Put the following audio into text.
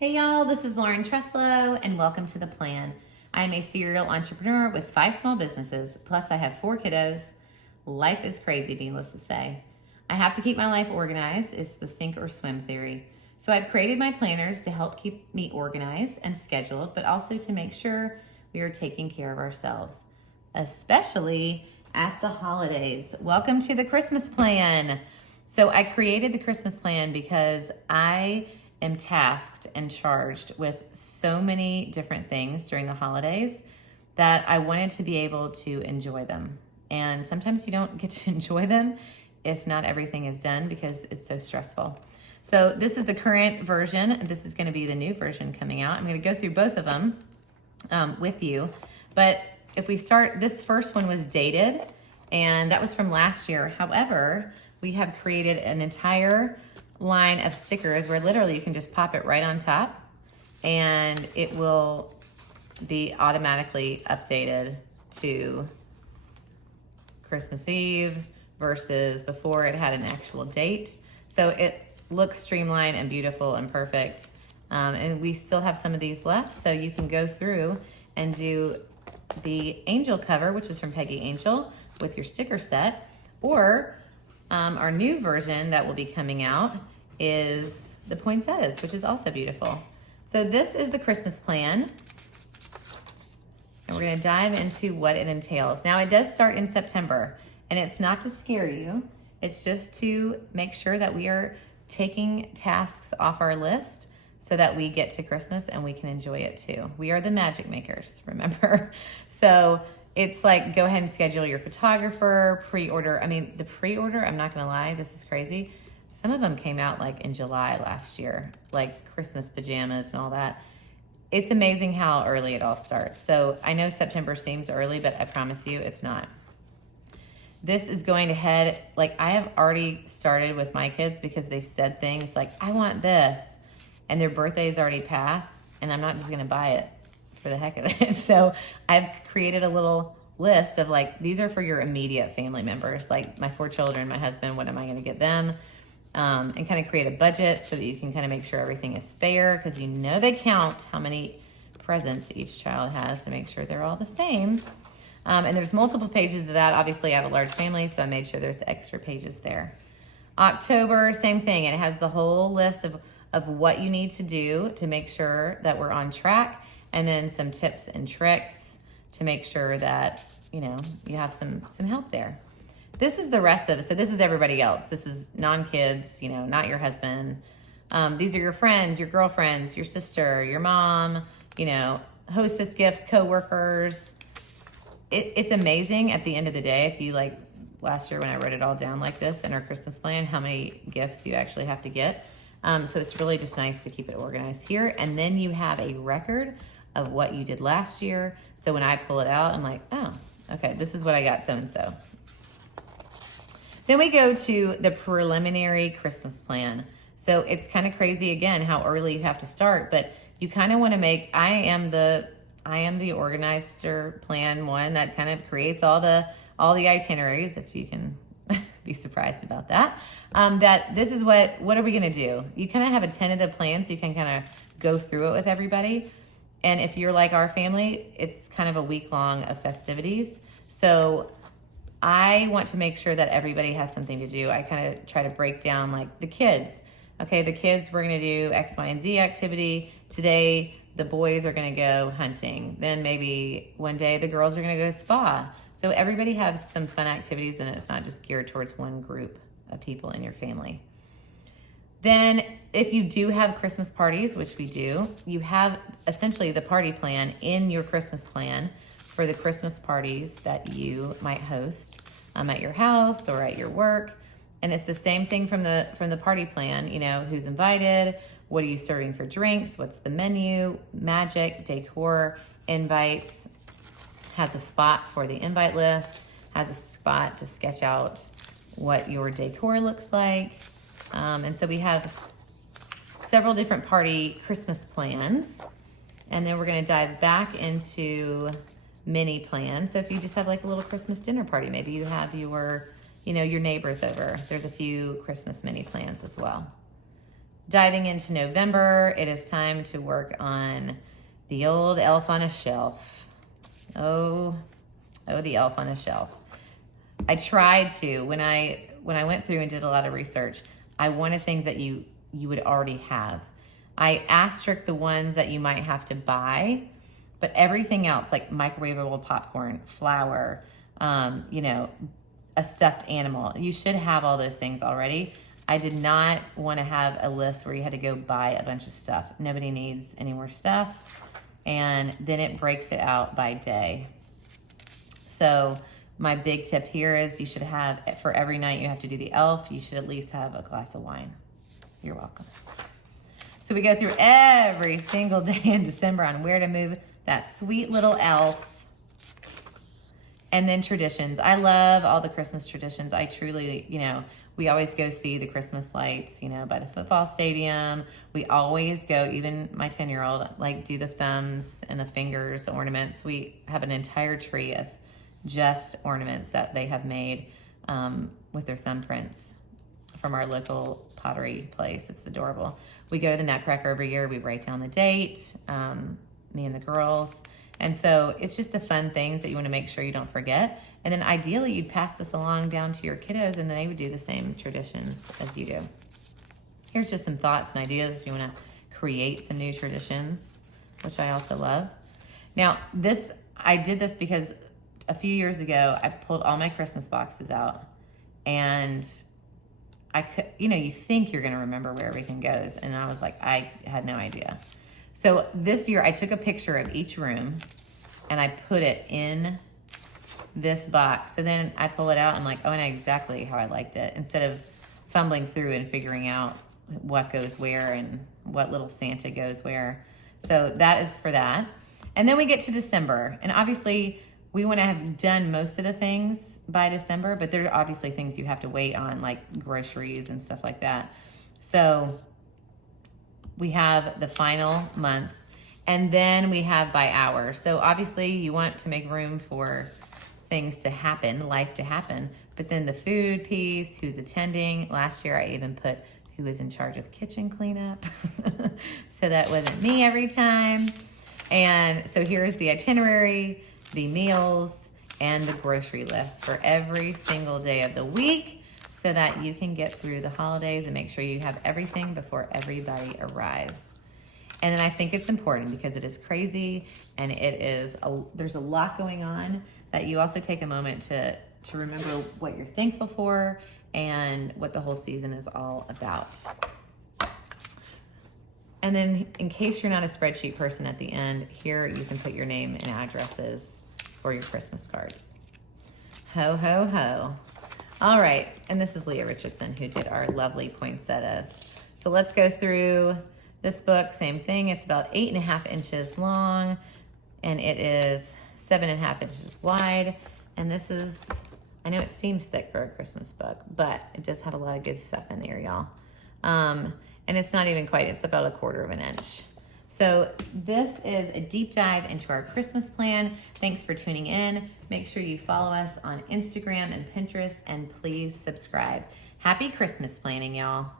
Hey y'all, this is Lauren Truslow and welcome to The Plan. I am a serial entrepreneur with 5 small businesses, plus I have 4 kiddos. Life is crazy, needless to say. I have to keep my life organized. It's the sink or swim theory. So I've created my planners to help keep me organized and scheduled, but also to make sure we are taking care of ourselves, especially at the holidays. Welcome to the Christmas plan. So I created the Christmas plan because I am tasked and charged with so many different things during the holidays that I wanted to be able to enjoy them. And sometimes you don't get to enjoy them if not everything is done because it's so stressful. So this is the current version. This is going to be the new version coming out. I'm going to go through both of them with you. But if we start, this first one was dated and that was from last year. However, we have created an entire line of stickers where literally you can just pop it right on top and it will be automatically updated to Christmas Eve versus before it had an actual date. So it looks streamlined and beautiful and perfect. And we still have some of these left, so you can go through and do the angel cover, which was from Peggy Angel, with your sticker set, or our new version that will be coming out is the poinsettias, which is also beautiful. So this is the Christmas plan. And we're gonna dive into what it entails. Now it does start in September, and it's not to scare you. It's just to make sure that we are taking tasks off our list so that we get to Christmas and we can enjoy it too. We are the magic makers, remember? So it's like, go ahead and schedule your photographer, pre-order. I mean, the pre-order, I'm not gonna lie, this is crazy. Some of them came out like in July last year, like Christmas pajamas and all that. It's amazing how early it all starts. So I know September seems early, but I promise you it's not. This is going to head, like I have already started with my kids because they've said things like, I want this, and their birthday's already passed, and I'm not just gonna buy it for the heck of it. So I've created a little list of like, these are for your immediate family members, like my 4 children, my husband, what am I gonna get them? And kind of create a budget so that you can kind of make sure everything is fair, because you know they count how many presents each child has to make sure they're all the same. And there's multiple pages of that. Obviously, I have a large family, so I made sure there's extra pages there. October, same thing. It has the whole list of what you need to do to make sure that we're on track, and then some tips and tricks to make sure that, you know, you have some help there. This is the rest of it. So this is everybody else. This is non-kids, you know, not your husband. These are your friends, your girlfriends, your sister, your mom, you know, hostess gifts, coworkers. It's amazing at the end of the day, if you like last year when I wrote it all down like this in our Christmas plan, how many gifts you actually have to get. So it's really just nice to keep it organized here. And then you have a record of what you did last year. So when I pull it out, I'm like, oh, okay, this is what I got so-and-so. Then we go to the preliminary Christmas plan. So it's kind of crazy again how early you have to start, but you kind of want to make, I am the organizer plan one that kind of creates all the itineraries, if you can be surprised about that. That this is what are we gonna do? You kind of have a tentative plan so you can kind of go through it with everybody. And if you're like our family, it's kind of a week long of festivities. So I want to make sure that everybody has something to do. I kind of try to break down like the kids. Okay, the kids, we're gonna do X, Y, and Z activity. Today, the boys are gonna go hunting. Then maybe one day the girls are gonna go spa. So everybody has some fun activities and it's not just geared towards one group of people in your family. Then if you do have Christmas parties, which we do, you have essentially the party plan in your Christmas plan for the Christmas parties that you might host at your house or at your work. And it's the same thing from the party plan, you know, who's invited, what are you serving for drinks, what's the menu, magic, decor, invites, has a spot for the invite list, has a spot to sketch out what your decor looks like. And so we have several different party Christmas plans. And then we're gonna dive back into mini plans. So if you just have like a little Christmas dinner party, maybe you have your neighbors over. There's a few Christmas mini plans as well. diving into November, it is time to work on the old elf on a shelf. Oh, the elf on a shelf. I tried to, when I went through and did a lot of research, I wanted things that you would already have. I asterisked the ones that you might have to buy, but everything else, like microwavable popcorn, flour, a stuffed animal, you should have all those things already. I did not want to have a list where you had to go buy a bunch of stuff. Nobody needs any more stuff. And then it breaks it out by day. So my big tip here is you should have, for every night you have to do the elf, you should at least have a glass of wine. You're welcome. So we go through every single day in December on where to move that sweet little elf. And then traditions. I love all the Christmas traditions. I truly, we always go see the Christmas lights, by the football stadium. We always go, even my 10-year-old, do the thumbs and the fingers ornaments. We have an entire tree of just ornaments that they have made with their thumbprints from our local pottery place. It's adorable. We go to the Nutcracker every year. We write down the date, me and the girls. And so it's just the fun things that you want to make sure you don't forget. And then ideally you'd pass this along down to your kiddos and they would do the same traditions as you do. Here's just some thoughts and ideas if you want to create some new traditions, which I also love. Now I did this because a few years ago, I pulled all my Christmas boxes out and I could, you think you're going to remember where everything goes. And I was like, I had no idea. So this year I took a picture of each room and I put it in this box. So then I pull it out and I'm like, oh, I know exactly how I liked it, instead of fumbling through and figuring out what goes where and what little Santa goes where. So that is for that. And then we get to December, and obviously we want to have done most of the things by December, but there are obviously things you have to wait on, like groceries and stuff like that. So we have the final month, and then we have by hour. So obviously you want to make room for things to happen, life to happen, but then the food piece, who's attending. Last year I even put who is in charge of kitchen cleanup. So that wasn't me every time. And so here's the itinerary, the meals, and the grocery list for every single day of the week, so that you can get through the holidays and make sure you have everything before everybody arrives. And then I think it's important because it is crazy and there's a lot going on, that you also take a moment to remember what you're thankful for and what the whole season is all about. And then in case you're not a spreadsheet person at the end, here you can put your name and addresses for your Christmas cards. Ho, ho, ho. All right, and this is Leah Richardson who did our lovely poinsettias. So let's go through this book. Same thing, it's about 8.5 inches long, and it is 7.5 inches wide. And this is, I know it seems thick for a Christmas book, but it does have a lot of good stuff in there, y'all. And it's not even quite, it's about 1/4 inch. So this is a deep dive into our Christmas plan. Thanks for tuning in. Make sure you follow us on Instagram and Pinterest, and please subscribe. Happy Christmas planning, y'all.